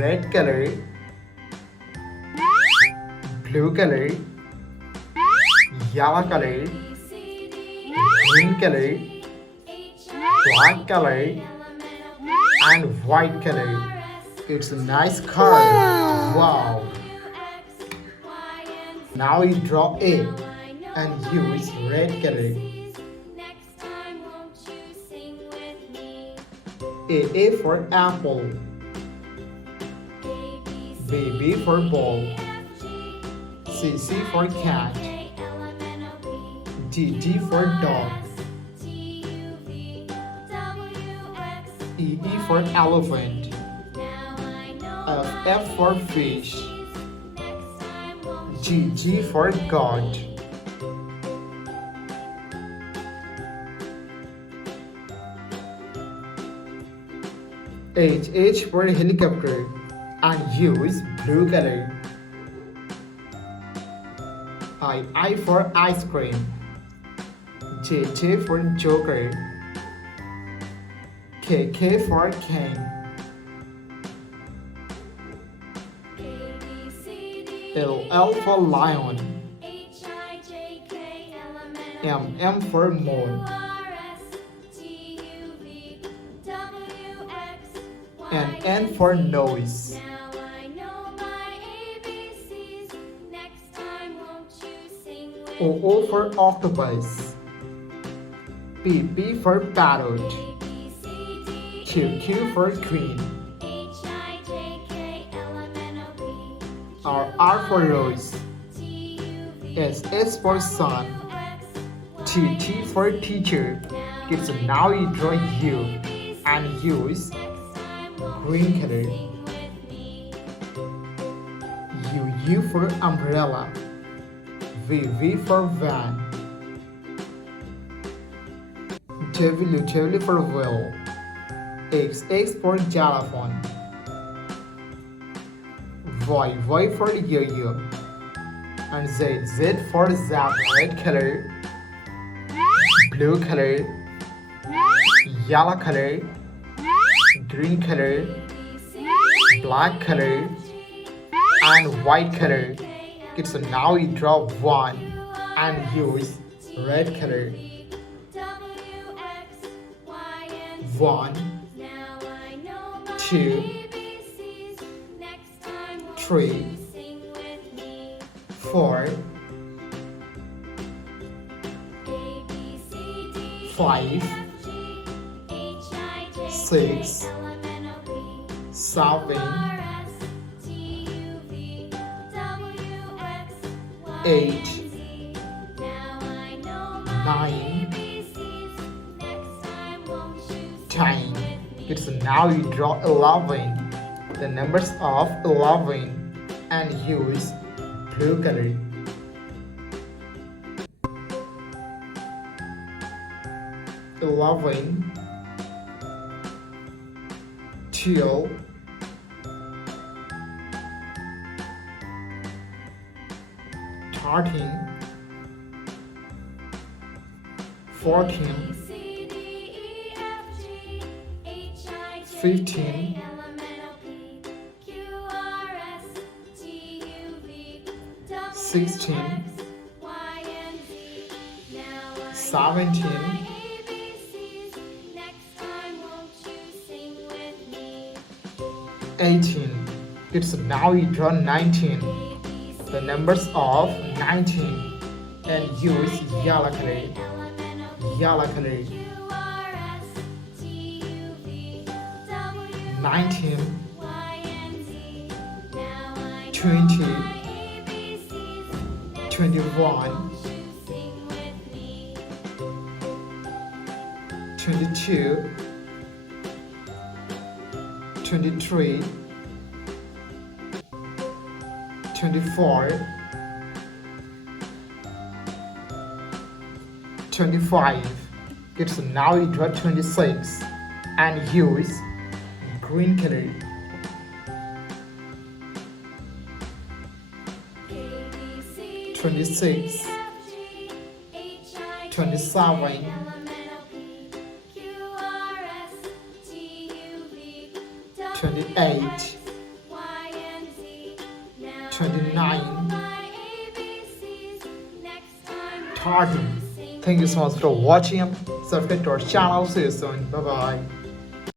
red color, blue color, yellow color, green color, black color, and white color. It's a nice card. Wow. Now you draw A and use red color. A for apple, B for ball, C for cat, D for dog, E for elephant, F for fish, G for God. H for helicopter and use blue color. I for ice cream, J for joker, K for king, L for lion, M for moon, and N for noise. O for octopus, P for parrot, Q for queen, R for rose, S for sun, T for teacher. Okay, so now you draw U and use green color. U for umbrella, V for van, W for wheel, X for xylophone, Y for yo-yo, and Z for zap. Red color, blue color, yellow color, green color, black color, and white color. Okay, so now you draw one and use red color. 1, 2, 3, 4, 5, 6, 7, 8, 9, 10. Okay, so now you draw 11, the numbers of 11, and use blue color. 11, 12, 13, 14, 15, 16, 17, 18. It's now you draw 19, the numbers of 19, and use yellow color. 19, 20, 21, 22, 23, 24, 25. Okay, so now you draw 26 and use green color. 26, 27, 28, 29, 30. Thank you so much for watching. Subscribe to our channel. See you soon. Bye bye.